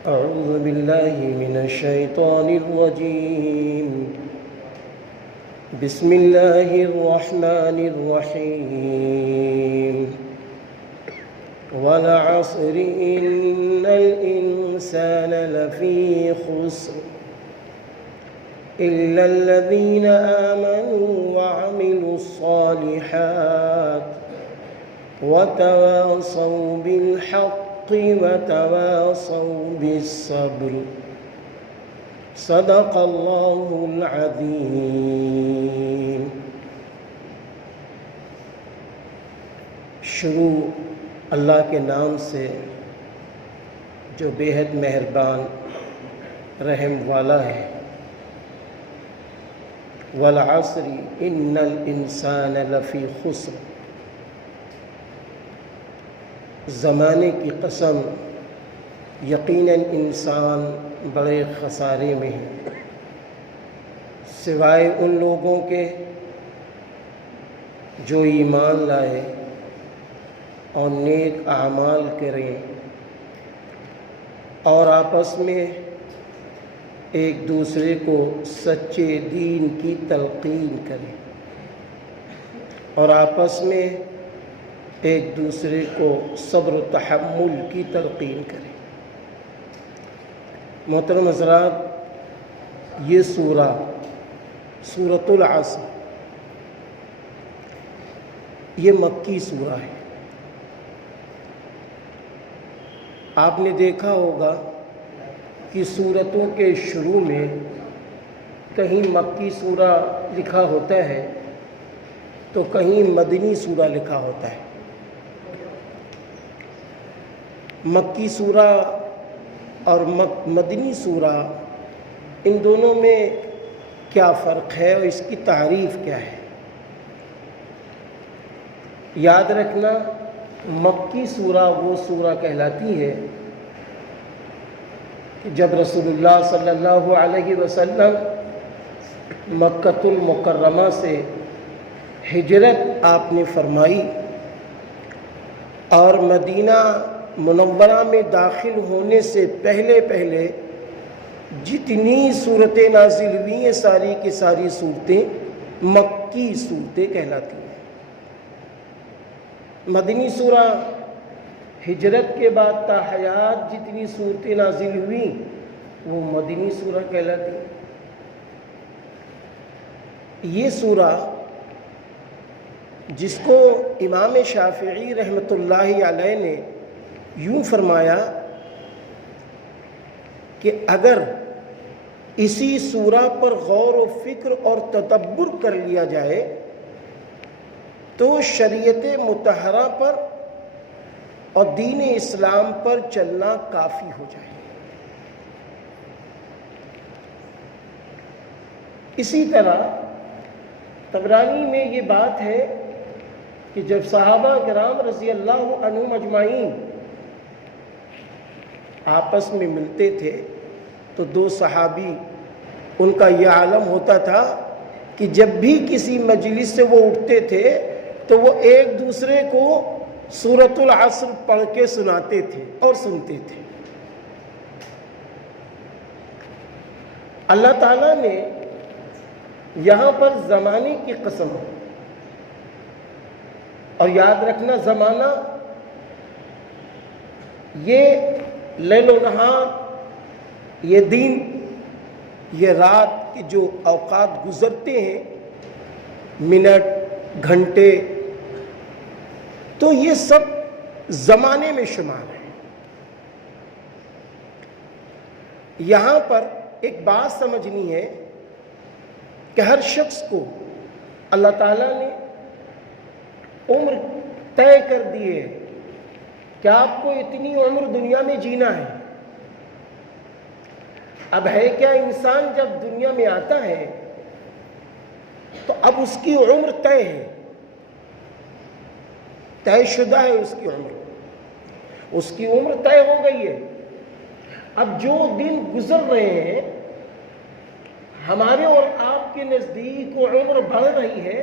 أعوذ بالله من الشيطان الرجيم. بسم الله الرحمن الرحيم. والعصر إن الإنسان لفي خسر إلا الذين آمنوا وعملوا الصالحات وتواصوا بالحق وتواصوا بالصبر. صدق اللہ العظیم. شروع اللہ کے نام سے جو بے حد مہربان رحم والا ہے. والعصر ان الانسان لفی خسر. زمانے کی قسم، یقیناً انسان بڑے خسارے میں ہے، سوائے ان لوگوں کے جو ایمان لائے اور نیک اعمال کریں اور آپس میں ایک دوسرے کو سچے دین کی تلقین کریں اور آپس میں ایک دوسرے کو صبر و تحمل کی تلقین کریں. محترم حضرات، یہ سورہ سورۃ العصر یہ مکی سورہ ہے. آپ نے دیکھا ہوگا کہ سورتوں کے شروع میں کہیں مکی سورہ لکھا ہوتا ہے تو کہیں مدنی سورہ لکھا ہوتا ہے. مکی سورہ اور مدنی سورہ، ان دونوں میں کیا فرق ہے اور اس کی تعریف کیا ہے؟ یاد رکھنا، مکی سورہ وہ سورہ کہلاتی ہے کہ جب رسول اللہ صلی اللہ علیہ وسلم مکۃ المکرمہ سے ہجرت آپ نے فرمائی اور مدینہ منورہ میں داخل ہونے سے پہلے جتنی صورتیں نازل ہوئی ہیں ساری کی ساری صورتیں مکی صورتیں کہلاتی ہیں. مدنی سورہ ہجرت کے بعد تا حیات جتنی صورتیں نازل ہوئیں وہ مدنی سورہ کہلاتی ہیں. یہ سورہ جس کو امام شافعی رحمۃ اللہ علیہ نے یوں فرمایا کہ اگر اسی سورہ پر غور و فکر اور تدبر کر لیا جائے تو شریعت مطہرہ پر اور دین اسلام پر چلنا کافی ہو جائے. اسی طرح طبرانی میں یہ بات ہے کہ جب صحابہ کرام رضی اللہ عنہم اجمعین آپس میں ملتے تھے تو دو صحابی، ان کا یہ عالم ہوتا تھا کہ جب بھی کسی مجلس سے وہ اٹھتے تھے تو وہ ایک دوسرے کو سورۃ العصر پڑھ کے سناتے تھے اور سنتے تھے. اللہ تعالیٰ نے یہاں پر زمانے کی قسم، اور یاد رکھنا زمانہ یہ لیل و نہار، یہ دن، یہ رات کے جو اوقات گزرتے ہیں، منٹ، گھنٹے، تو یہ سب زمانے میں شمار ہے. یہاں پر ایک بات سمجھنی ہے کہ ہر شخص کو اللہ تعالیٰ نے عمر طے کر دی ہے کہ آپ کو اتنی عمر دنیا میں جینا ہے. اب ہے کیا، انسان جب دنیا میں آتا ہے تو اب اس کی عمر طے ہے، طے شدہ ہے. اس کی عمر طے ہو گئی ہے. اب جو دن گزر رہے ہیں ہمارے اور آپ کے نزدیک وہ عمر بڑھ رہی ہے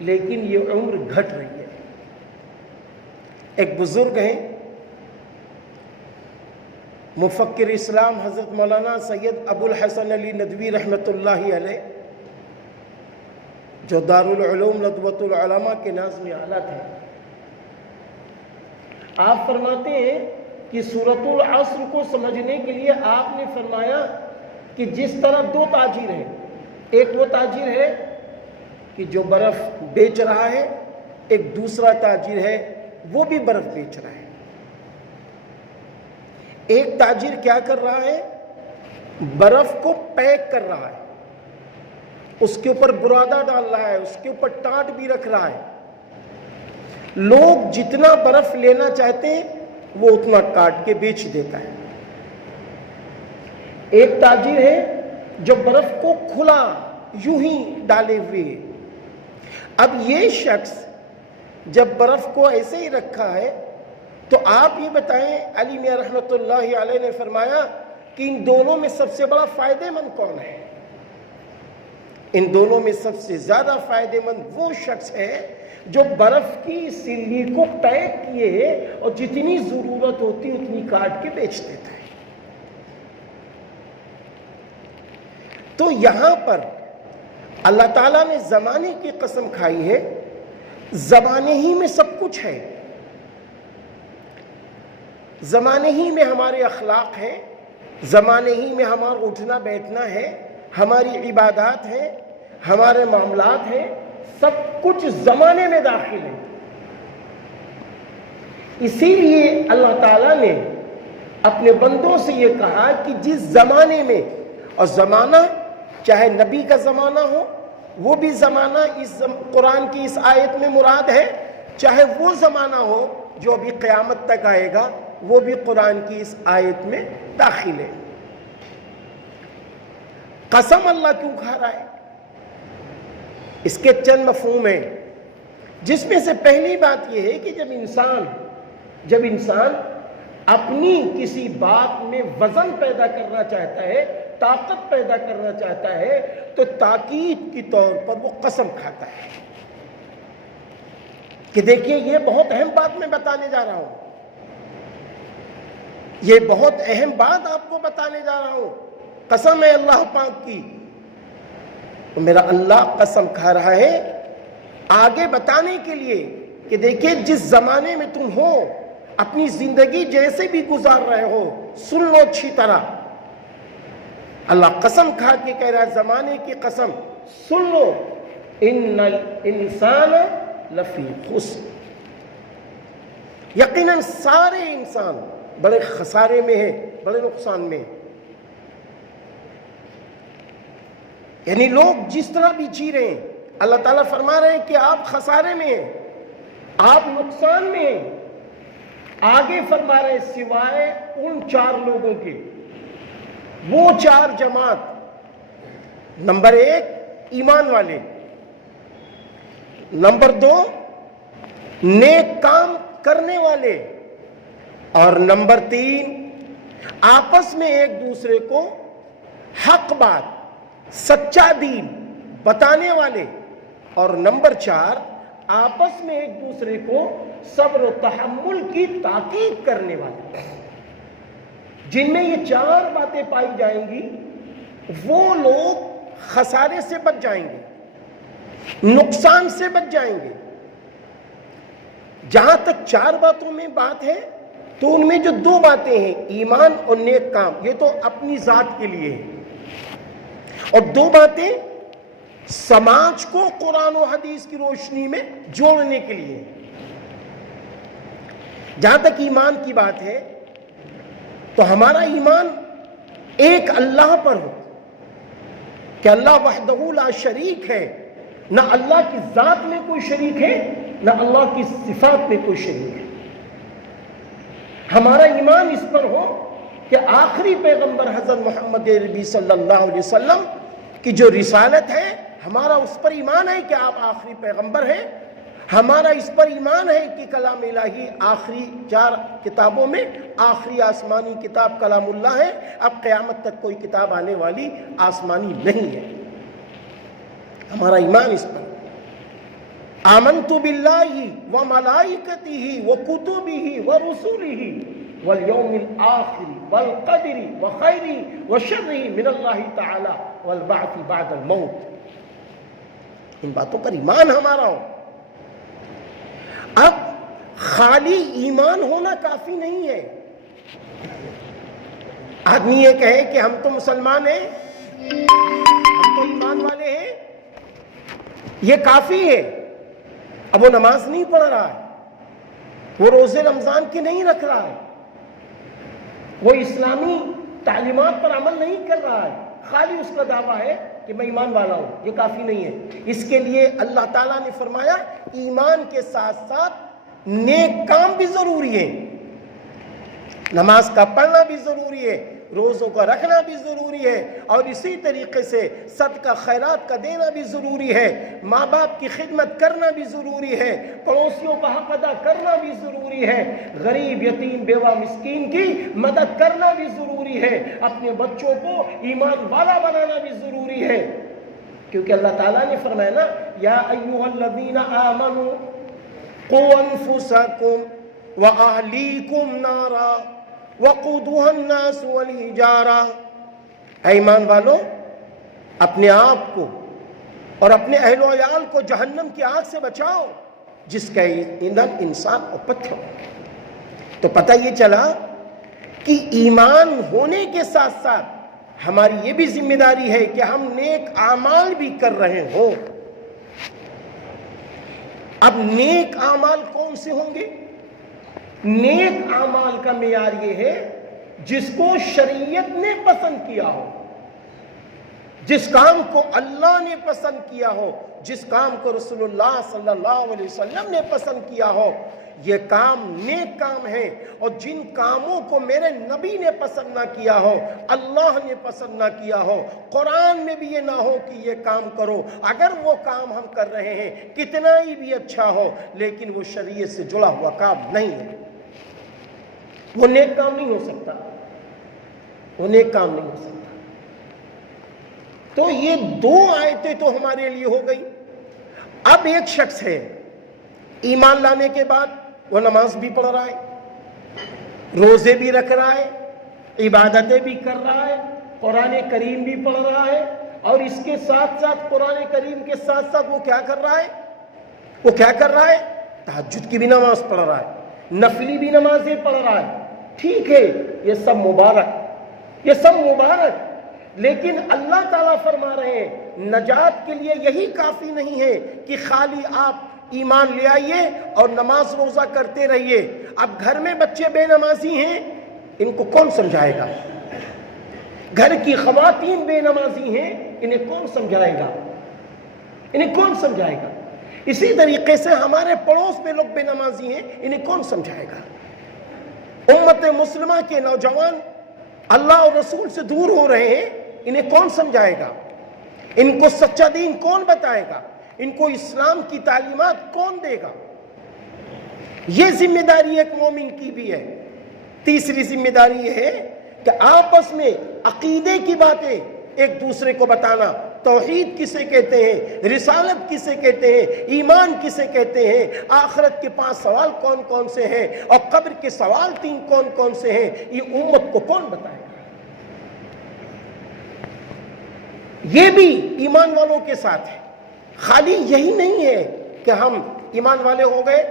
لیکن یہ عمر گھٹ رہی ہے. ایک بزرگ ہیں مفکر اسلام حضرت مولانا سید ابو الحسن علی ندوی رحمۃ اللہ علیہ، جو دارالعلوم ندوۃ العلماء کے ناظم اعلیٰ تھے، آپ فرماتے ہیں کہ سورۃ العصر کو سمجھنے کے لیے آپ نے فرمایا کہ جس طرح دو تاجر ہیں، ایک وہ تاجر ہے کہ جو برف بیچ رہا ہے، ایک دوسرا تاجر ہے وہ بھی برف بیچ رہا ہے۔ ایک تاجر کیا کر رہا ہے؟ برف کو پیک کر رہا ہے، اس کے اوپر برادہ ڈال رہا ہے، اس کے اوپر ٹاٹ بھی رکھ رہا ہے۔ لوگ جتنا برف لینا چاہتے ہیں وہ اتنا کاٹ کے بیچ دیتا ہے۔ ایک تاجر ہے جو برف کو کھلا یوں ہی ڈالے ہوئے ہے۔ اب یہ شخص جب برف کو ایسے ہی رکھا ہے تو آپ یہ بتائیں، علی میاں رحمۃ اللہ علیہ نے فرمایا کہ ان دونوں میں سب سے بڑا فائدہ مند کون ہے؟ ان دونوں میں سب سے زیادہ فائدہ مند وہ شخص ہے جو برف کی سلی کو پیک کیے اور جتنی ضرورت ہوتی اتنی کاٹ کے بیچ دیتا ہے۔ تو یہاں پر اللہ تعالیٰ نے زمانے کی قسم کھائی ہے، زمانے ہی میں سب کچھ ہے، زمانے ہی میں ہمارے اخلاق ہیں، زمانے ہی میں ہمارا اٹھنا بیٹھنا ہے، ہماری عبادات ہیں، ہمارے معاملات ہیں، سب کچھ زمانے میں داخل ہے۔ اسی لیے اللہ تعالیٰ نے اپنے بندوں سے یہ کہا کہ جس زمانے میں، اور زمانہ چاہے نبی کا زمانہ ہو وہ بھی زمانہ اس قرآن کی اس آیت میں مراد ہے، چاہے وہ زمانہ ہو جو ابھی قیامت تک آئے گا وہ بھی قرآن کی اس آیت میں داخل ہے۔ قسم اللہ کیوں کھا رہا ہے؟ اس کے چند مفہوم ہیں، جس میں سے پہلی بات یہ ہے کہ جب انسان اپنی کسی بات میں وزن پیدا کرنا چاہتا ہے، طاقت پیدا کرنا چاہتا ہے، تو تاکید کے طور پر وہ قسم کھاتا ہے کہ دیکھیے یہ بہت اہم بات میں بتانے جا رہا ہوں، یہ بہت اہم بات آپ کو بتانے جا رہا ہوں، قسم ہے اللہ پاک کی۔ تو میرا اللہ قسم کھا رہا ہے آگے بتانے کے لیے کہ دیکھیے جس زمانے میں تم ہو، اپنی زندگی جیسے بھی گزار رہے ہو، سن لو اچھی طرح، اللہ قسم کھا کے کہہ رہا ہے زمانے کی قسم، سن لو، ان الانسان لفی خسر، یقیناً سارے انسان بڑے خسارے میں ہیں، بڑے نقصان میں ہیں۔ یعنی لوگ جس طرح بھی جی رہے ہیں، اللہ تعالیٰ فرما رہے ہیں کہ آپ خسارے میں ہیں، آپ نقصان میں ہیں۔ آگے فرما رہے ہیں سوائے ان 4 لوگوں کے، وہ 4 جماعت، نمبر 1 ایمان والے، نمبر 2 نیک کام کرنے والے، اور نمبر 3 آپس میں ایک دوسرے کو حق بات، سچا دین بتانے والے، اور نمبر 4 آپس میں ایک دوسرے کو صبر و تحمل کی تاکید کرنے والے۔ جن میں یہ 4 باتیں پائی جائیں گی وہ لوگ خسارے سے بچ جائیں گے، نقصان سے بچ جائیں گے۔ جہاں تک 4 باتوں میں بات ہے تو ان میں جو 2 باتیں ہیں، ایمان اور نیک کام، یہ تو اپنی ذات کے لیے ہے، اور 2 باتیں سماج کو قرآن و حدیث کی روشنی میں جوڑنے کے لیے۔ جہاں تک ایمان کی بات ہے تو ہمارا ایمان ایک اللہ پر ہو کہ اللہ وحدہ لا شریک ہے، نہ اللہ کی ذات میں کوئی شریک ہے، نہ اللہ کی صفات میں کوئی شریک ہے۔ ہمارا ایمان اس پر ہو کہ آخری پیغمبر حضرت محمد عربی صلی اللہ علیہ وسلم کی جو رسالت ہے، ہمارا اس پر ایمان ہے کہ آپ آخری پیغمبر ہیں، ہمارا اس پر ایمان ہے کہ کلام الہی آخری 4 کتابوں میں آخری آسمانی کتاب کلام اللہ ہے، اب قیامت تک کوئی کتاب آنے والی آسمانی نہیں ہے۔ ہمارا ایمان اس پر، آمنت باللہ و ملائکتہ و کتبہ و رسلہ والیوم الآخر والقدر وخیر وشر من اللہ تعالی والبعث بعد الموت. ان باتوں پر ایمان ہمارا ہو. اب خالی ایمان ہونا کافی نہیں ہے. آدمی یہ کہے کہ ہم تو مسلمان ہیں، ہم تو ایمان والے ہیں، یہ کافی ہے. اب وہ نماز نہیں پڑھ رہا ہے، وہ روزے رمضان کی نہیں رکھ رہا ہے، وہ اسلامی تعلیمات پر عمل نہیں کر رہا ہے، خالی اس کا دعویٰ ہے کہ میں ایمان والا ہوں، یہ کافی نہیں ہے. اس کے لیے اللہ تعالیٰ نے فرمایا ایمان کے ساتھ ساتھ نیک کام بھی ضروری ہے. نماز کا پڑھنا بھی ضروری ہے، روزوں کا رکھنا بھی ضروری ہے، اور اسی طریقے سے صدقہ خیرات کا دینا بھی ضروری ہے، ماں باپ کی خدمت کرنا بھی ضروری ہے، پڑوسیوں کا حق ادا کرنا بھی ضروری ہے، غریب یتیم بیوہ مسکین کی مدد کرنا بھی ضروری ہے، اپنے بچوں کو ایمان والا بنانا بھی ضروری ہے. کیونکہ اللہ تعالیٰ نے فرمایا نا یا ایھا الذین آمنوا قوا انفسکم واہلیکم نارا وقودها الناس والحجارہ. اے ایمان والو، اپنے آپ کو اور اپنے اہل و عیال کو جہنم کی آگ سے بچاؤ جس کا ایندھن انسان اور پتھر. تو پتہ یہ چلا کہ ایمان ہونے کے ساتھ ساتھ ہماری یہ بھی ذمہ داری ہے کہ ہم نیک اعمال بھی کر رہے ہوں. اب نیک اعمال کون سے ہوں گے؟ نیک اعمال کا معیار یہ ہے جس کو شریعت نے پسند کیا ہو، جس کام کو اللہ نے پسند کیا ہو، جس کام کو رسول اللہ صلی اللہ علیہ وسلم نے پسند کیا ہو. یہ کام نیک کام ہے. اور جن کاموں کو میرے نبی نے پسند نہ کیا ہو، اللہ نے پسند نہ کیا ہو، قرآن میں بھی یہ نہ ہو کہ یہ کام کرو، اگر وہ کام ہم کر رہے ہیں کتنا ہی بھی اچھا ہو لیکن وہ شریعت سے جڑا ہوا کام نہیں ہے، وہ نیک کام نہیں ہو سکتا، وہ نیک کام نہیں ہو سکتا. تو یہ دو آیتیں تو ہمارے لیے ہو گئی. اب ایک شخص ہے ایمان لانے کے بعد وہ نماز بھی پڑھ رہا ہے، روزے بھی رکھ رہا ہے، عبادتیں بھی کر رہا ہے، قرآن کریم بھی پڑھ رہا ہے، اور اس کے ساتھ ساتھ قرآن کریم کے ساتھ ساتھ وہ کیا کر رہا ہے؟ وہ کیا کر رہا ہے؟ تہجد کی بھی نماز پڑھ رہا ہے، نفلی بھی نمازیں پڑھ رہا ہے. ٹھیک ہے، یہ سب مبارک، یہ سب مبارک. لیکن اللہ تعالیٰ فرما رہے ہیں نجات کے لیے یہی کافی نہیں ہے کہ خالی آپ ایمان لے آئیے اور نماز روزہ کرتے رہیے. اب گھر میں بچے بے نمازی ہیں، ان کو کون سمجھائے گا؟ گھر کی خواتین بے نمازی ہیں، انہیں کون سمجھائے گا؟ انہیں کون سمجھائے گا؟ اسی طریقے سے ہمارے پڑوس میں لوگ بے نمازی ہیں، انہیں کون سمجھائے گا؟ امت مسلمہ کے نوجوان اللہ اور رسول سے دور ہو رہے ہیں، انہیں کون سمجھائے گا؟ ان کو سچا دین کون بتائے گا؟ ان کو اسلام کی تعلیمات کون دے گا؟ یہ ذمہ داری ایک مومن کی بھی ہے. تیسری ذمہ داری یہ ہے کہ آپس میں عقیدے کی باتیں ایک دوسرے کو بتانا. توحید کسے کہتے ہیں، رسالت کسے کہتے ہیں، ایمان کسے کہتے ہیں، آخرت کے 5 سوال کون کون سے ہیں، اور قبر کے سوال 3 کون کون سے ہیں، یہ امت کو کون بتائے گا؟ یہ بھی ایمان والوں کے ساتھ ہے. خالی یہی نہیں ہے کہ ہم ایمان والے ہو گئے،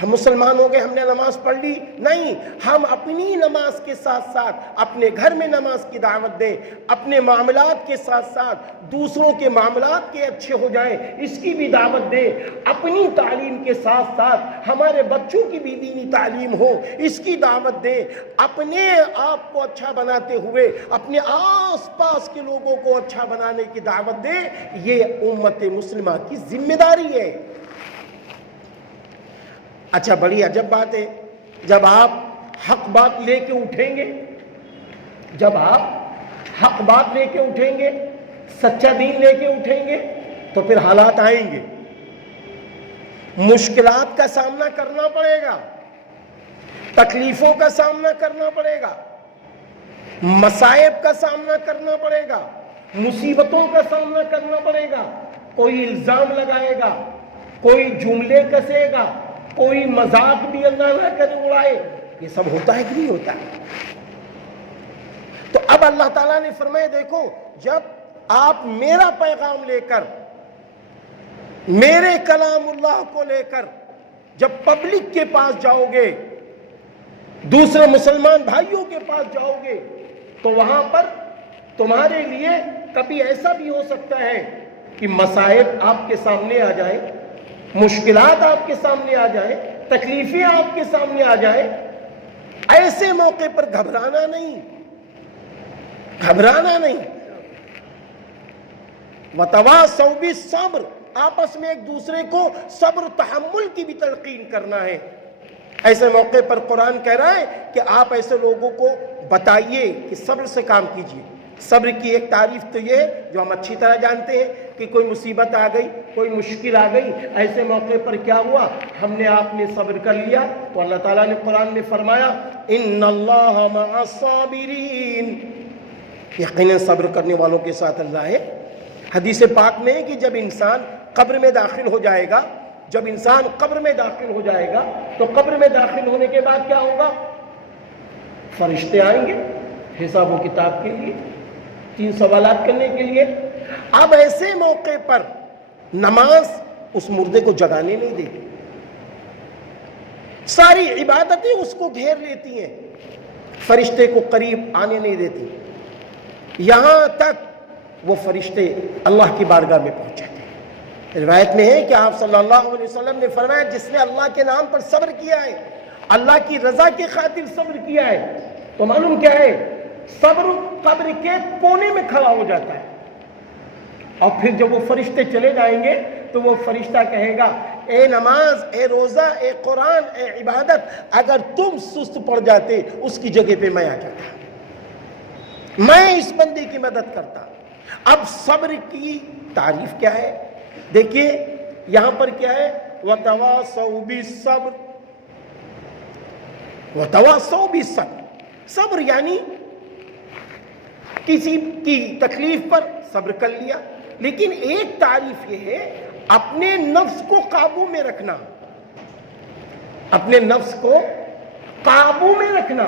ہم مسلمان ہو گئے، ہم نے نماز پڑھ لی. نہیں، ہم اپنی نماز کے ساتھ ساتھ اپنے گھر میں نماز کی دعوت دیں، اپنے معاملات کے ساتھ ساتھ دوسروں کے معاملات کے اچھے ہو جائیں اس کی بھی دعوت دیں. اپنی تعلیم کے ساتھ ساتھ ہمارے بچوں کی بھی دینی تعلیم ہو اس کی دعوت دیں. اپنے آپ کو اچھا بناتے ہوئے اپنے آس پاس کے لوگوں کو اچھا بنانے کی دعوت دیں. یہ امت مسلمہ کی ذمہ داری ہے. اچھا، بڑی عجب بات ہے، جب آپ حق بات لے کے اٹھیں گے، جب آپ حق بات لے کے اٹھیں گے، سچا دین لے کے اٹھیں گے، تو پھر حالات آئیں گے، مشکلات کا سامنا کرنا پڑے گا، تکلیفوں کا سامنا کرنا پڑے گا، مصائب کا سامنا کرنا پڑے گا، مصیبتوں کا سامنا کرنا پڑے گا. کوئی الزام لگائے گا، کوئی جملے کسے گا، کوئی مذاق بھی اللہ نہ کرے اڑائے، یہ سب ہوتا ہے کہ نہیں ہوتا ہے؟ تو اب اللہ تعالیٰ نے فرمایا دیکھو جب آپ میرا پیغام لے کر، میرے کلام اللہ کو لے کر جب پبلک کے پاس جاؤ گے، دوسرے مسلمان بھائیوں کے پاس جاؤ گے، تو وہاں پر تمہارے لیے کبھی ایسا بھی ہو سکتا ہے کہ مصائب آپ کے سامنے آ جائے، مشکلات آپ کے سامنے آ جائے، تکلیفیں آپ کے سامنے آ جائے۔ ایسے موقع پر گھبرانا نہیں، گھبرانا نہیں۔ وَتَوَاصَوْا بِالصَّبْرِ، آپس میں ایک دوسرے کو صبر تحمل کی بھی تلقین کرنا ہے۔ ایسے موقع پر قرآن کہہ رہا ہے کہ آپ ایسے لوگوں کو بتائیے کہ صبر سے کام کیجیے۔ صبر کی ایک تعریف تو یہ جو ہم اچھی طرح جانتے ہیں کہ کوئی مصیبت آ گئی، کوئی مشکل آ گئی، ایسے موقع پر کیا ہوا؟ ہم نے آپ نے صبر کر لیا تو اللہ تعالیٰ نے قرآن میں فرمایا ان اللہ مع الصابرین، یقیناً صبر کرنے والوں کے ساتھ اللہ ہے۔ حدیث پاک میں ہے کہ جب انسان قبر میں داخل ہو جائے گا، جب انسان قبر میں داخل ہو جائے گا تو قبر میں داخل ہونے کے بعد کیا ہوگا؟ فرشتے آئیں گے حساب و کتاب کے لیے، 3 سوالات کرنے کے لیے۔ اب ایسے موقع پر نماز اس مردے کو جگانے نہیں دے گی، ساری عبادتیں اس کو گھیر لیتی ہیں، فرشتے کو قریب آنے نہیں دیتی، یہاں تک وہ فرشتے اللہ کی بارگاہ میں پہنچ جاتے ہیں۔ روایت میں ہے کہ آپ صلی اللہ علیہ وسلم نے فرمایا جس نے اللہ کے نام پر صبر کیا ہے، اللہ کی رضا کی خاطر صبر کیا ہے، تو معلوم کیا ہے؟ صبر قبر کے کونے میں کھڑا ہو جاتا ہے، اور پھر جب وہ فرشتے چلے جائیں گے تو وہ فرشتہ کہے گا اے نماز، اے روزہ، اے قرآن، اے عبادت، اگر تم سست پڑ جاتے اس کی جگہ پہ میں آ جاتا، میں اس بندے کی مدد کرتا۔ اب صبر کی تعریف کیا ہے؟ دیکھیے یہاں پر کیا ہے؟ وَتَوَاصَوْا بِالصَّبْرِ، وَتَوَاصَوْا بِالصَّبْرِ، صبر یعنی کسی کی تکلیف پر صبر کر لیا، لیکن ایک تعریف یہ ہے اپنے نفس کو قابو میں رکھنا، اپنے نفس کو قابو میں رکھنا۔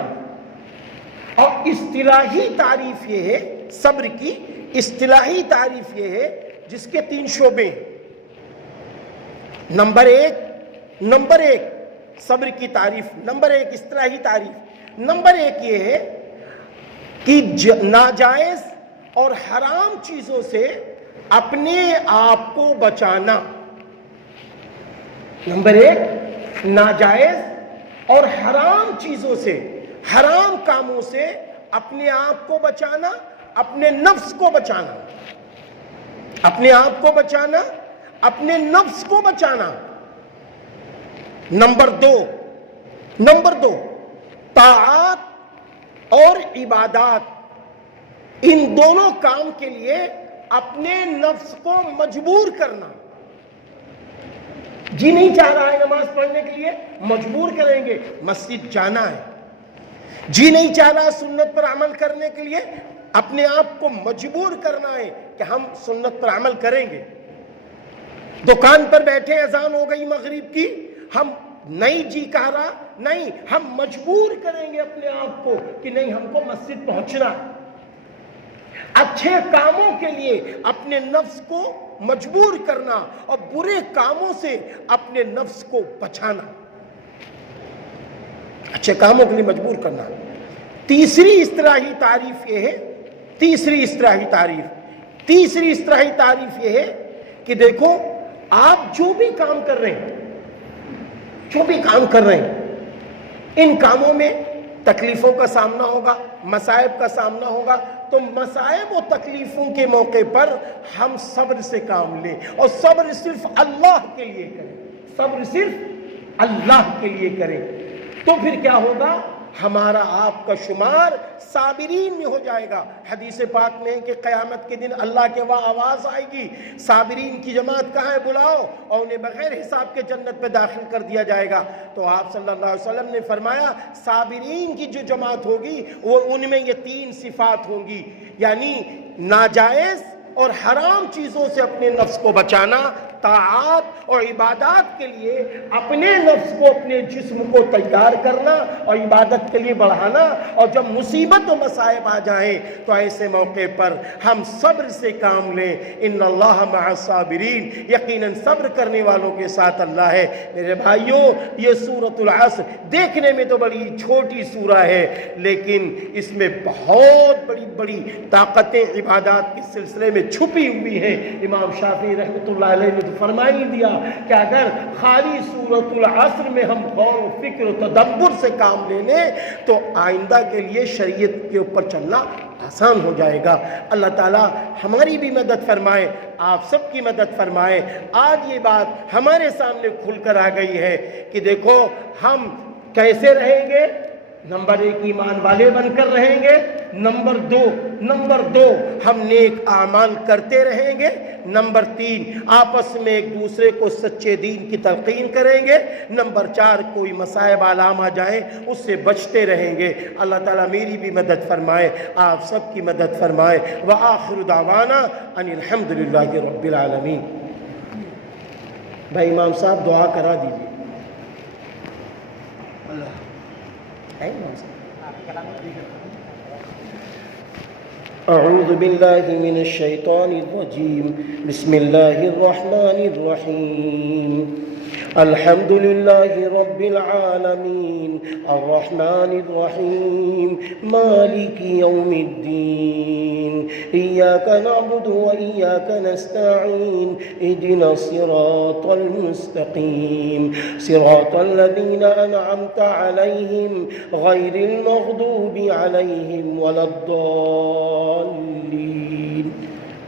اور اصطلاحی تعریف یہ ہے صبر کی، اصطلاحی تعریف یہ ہے جس کے 3 شعبے ہیں۔ نمبر ایک صبر کی تعریف، نمبر 1 اصطلاحی تعریف، نمبر 1 یہ ہے کہ ناجائز اور حرام چیزوں سے اپنے آپ کو بچانا۔ نمبر 1 ناجائز اور حرام چیزوں سے، حرام کاموں سے اپنے آپ کو بچانا، اپنے نفس کو بچانا، اپنے آپ کو بچانا، اپنے نفس کو بچانا۔ نمبر 2 طاعات اور عبادات، ان دونوں کام کے لیے اپنے نفس کو مجبور کرنا۔ جی نہیں چاہ رہا ہے نماز پڑھنے کے لیے، مجبور کریں گے، مسجد جانا ہے۔ جی نہیں چاہ رہا سنت پر عمل کرنے کے لیے، اپنے آپ کو مجبور کرنا ہے کہ ہم سنت پر عمل کریں گے۔ دکان پر بیٹھے اذان ہو گئی مغرب کی، ہم نہیں جی کہہ رہا، نہیں، ہم مجبور کریں گے اپنے آپ کو کہ نہیں، ہم کو مسجد پہنچنا ہے۔ اچھے کاموں کے لیے اپنے نفس کو مجبور کرنا اور برے کاموں سے اپنے نفس کو بچانا، اچھے کاموں کے لیے مجبور کرنا۔ تیسری اصطلاحی تعریف یہ ہے، تیسری اصطلاحی تعریف یہ ہے کہ دیکھو آپ جو بھی کام کر رہے ہیں، ان کاموں میں تکلیفوں کا سامنا ہوگا، مصائب کا سامنا ہوگا، تو مصائب و تکلیفوں کے موقع پر ہم صبر سے کام لیں، اور صبر صرف اللہ کے لیے کریں، صبر صرف اللہ کے لیے کریں، تو پھر کیا ہوگا؟ ہمارا آپ کا شمار صابرین میں ہو جائے گا۔ حدیث پاک میں ہے کہ قیامت کے دن اللہ کے وہاں آواز آئے گی، صابرین کی جماعت کہاں ہے؟ بلاؤ، اور انہیں بغیر حساب کے جنت میں داخل کر دیا جائے گا۔ تو آپ صلی اللہ علیہ وسلم نے فرمایا صابرین کی جو جماعت ہوگی وہ ان میں یہ 3 صفات ہوں گی، یعنی ناجائز اور حرام چیزوں سے اپنے نفس کو بچانا، طاعات اور عبادات کے لیے اپنے نفس کو اپنے جسم کو تیار کرنا اور عبادت کے لیے بڑھانا، اور جب مصیبت و مصائب آ جائیں تو ایسے موقع پر ہم صبر سے کام لیں۔ ان اللہ مع الصابرین، یقیناً صبر کرنے والوں کے ساتھ اللہ ہے۔ میرے بھائیوں، یہ سورۃ العصر دیکھنے میں تو بڑی چھوٹی سورہ ہے، لیکن اس میں بہت بڑی بڑی طاقتیں عبادات کے سلسلے میں چھپی ہوئی ہیں۔ امام شافعی رحمۃ اللہ علیہ نے تو فرما ہی دیا کہ اگر خالی سورۃ العصر میں ہم غور و فکر و تدبر سے کام لے لیں تو آئندہ کے لیے شریعت کے اوپر چلنا آسان ہو جائے گا۔ اللہ تعالیٰ ہماری بھی مدد فرمائے، آپ سب کی مدد فرمائے۔ آج یہ بات ہمارے سامنے کھل کر آ گئی ہے کہ دیکھو ہم کیسے رہیں گے۔ نمبر 1 ایمان والے بن کر رہیں گے۔ نمبر دو ہم نیک اعمال کرتے رہیں گے۔ نمبر 3 آپس میں ایک دوسرے کو سچے دین کی تلقین کریں گے۔ نمبر 4 کوئی مصائب علام آ جائیں اس سے بچتے رہیں گے۔ اللہ تعالیٰ میری بھی مدد فرمائے، آپ سب کی مدد فرمائے۔ وآخر دعوانا ان الحمدللہ رب العالمین۔ بھائی امام صاحب دعا کرا دیجیے۔ اعوذ باللہ من الشیطان الرجیم، بسم اللہ الرحمن الرحیم۔ الحمد للہ رب العالمین، الرحمن الرحیم، مالک یوم الدین، ایاک نعبد و ایاک نستعین، اہدنا الصراط المستقیم، صراط الذین انعمت علیہم غیر المغضوب علیہم ولا الضالین،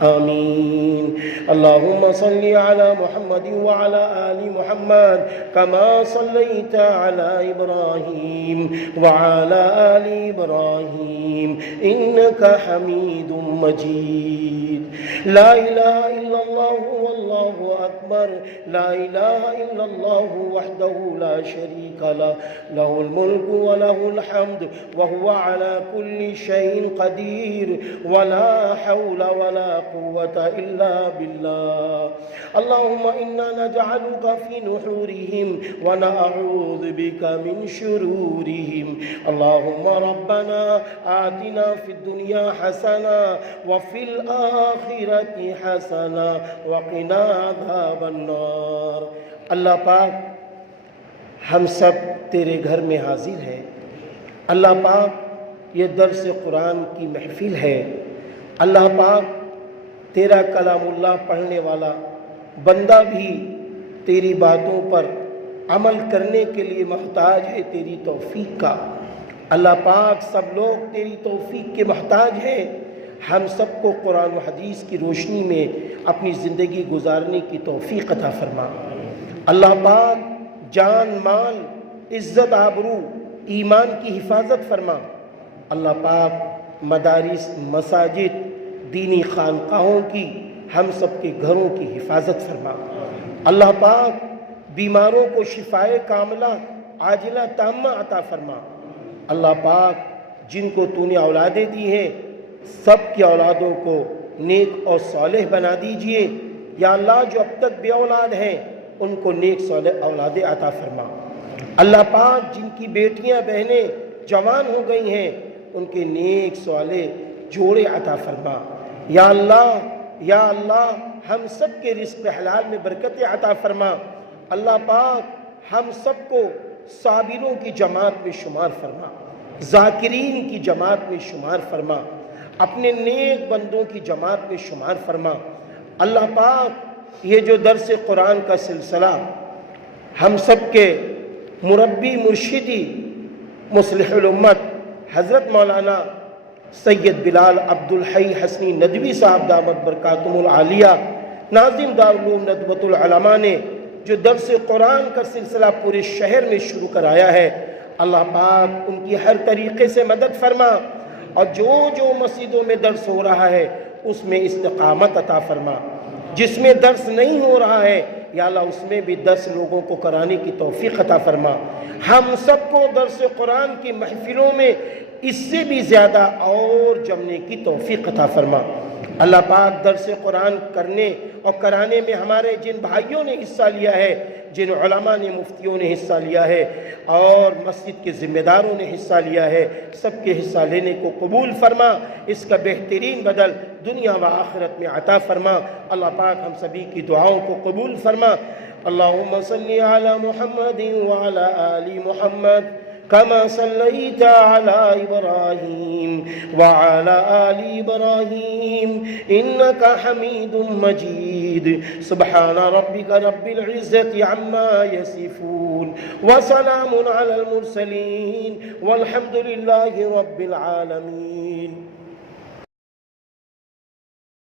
آمین۔ اللہم صلی علی محمد وعلی آل محمد کما صلیت علی ابراہیم وعلی آل ابراہیم انک حمید مجید۔ لا الہ الا اللہ واللہ اکبر، لا الہ الا اللہ وحدہ لا شریک لہ، لہ الملک ولہ الحمد وہو علی کل شیء قدیر، ولا حول ولا قوة إلا بالله۔ اللهم إنا نجعلك في نحورهم ونعوذ بك من شرورهم۔ اللهم ربنا آتنا في الدنيا حسنة وفي الآخرة حسنة وقنا عذاب النار۔ اللہ پاک ہم سب تیرے گھر میں حاضر ہیں۔ اللہ پاک یہ درس قرآن کی محفل ہے۔ اللہ پاک تیرا کلام اللہ پڑھنے والا بندہ بھی تیری باتوں پر عمل کرنے کے لیے محتاج ہے تیری توفیق کا۔ اللہ پاک سب لوگ تیری توفیق کے محتاج ہیں۔ ہم سب کو قرآن و حدیث کی روشنی میں اپنی زندگی گزارنے کی توفیق عطا فرما۔ اللہ پاک جان مال عزت آبرو ایمان کی حفاظت فرما۔ اللہ پاک مدارس مساجد دینی خانقاہوں کی ہم سب کے گھروں کی حفاظت فرما۔ اللہ پاک بیماروں کو شفائے کاملہ عاجلہ تامہ عطا فرما۔ اللہ پاک جن کو تو نے اولادیں دی ہیں سب کی اولادوں کو نیک اور صالح بنا دیجئے۔ یا اللہ جو اب تک بے اولاد ہیں ان کو نیک صالح اولادیں عطا فرما۔ اللہ پاک جن کی بیٹیاں بہنیں جوان ہو گئی ہیں ان کے نیک صالح جوڑے عطا فرما۔ یا اللہ ہم سب کے رزق حلال میں برکت عطا فرما۔ اللہ پاک ہم سب کو صابروں کی جماعت میں شمار فرما، ذاکرین کی جماعت میں شمار فرما، اپنے نیک بندوں کی جماعت میں شمار فرما۔ اللہ پاک یہ جو درس قرآن کا سلسلہ ہم سب کے مربی مرشدی مصلح الامت حضرت مولانا سید بلال عبدالحی حسنی ندوی صاحب دامت برکاتہم العالیہ ناظم دارالعلوم ندوۃ العلماء نے جو درس قرآن کا سلسلہ پورے شہر میں شروع کرایا ہے، اللہ پاک ان کی ہر طریقے سے مدد فرما، اور جو مسجدوں میں درس ہو رہا ہے اس میں استقامت عطا فرما، جس میں درس نہیں ہو رہا ہے یا اللہ اس میں بھی درس لوگوں کو کرانے کی توفیق عطا فرما۔ ہم سب کو درس قرآن کی محفلوں میں اس سے بھی زیادہ اور جمنے کی توفیق عطا فرما۔ اللہ پاک درس قرآن کرنے اور کرانے میں ہمارے جن بھائیوں نے حصہ لیا ہے، جن علماء نے، مفتیوں نے حصہ لیا ہے اور مسجد کے ذمہ داروں نے حصہ لیا ہے، سب کے حصہ لینے کو قبول فرما، اس کا بہترین بدل دنیا و آخرت میں عطا فرما۔ اللہ پاک ہم سبھی کی دعاؤں کو قبول فرما۔ اللہم صلی علی محمد وعلی آل محمد كما صليت على إبراهيم وعلى آل إبراهيم إنك حميد مجيد سبحان ربك رب العزة عما يصفون وسلام على المرسلين والحمد لله رب العالمين۔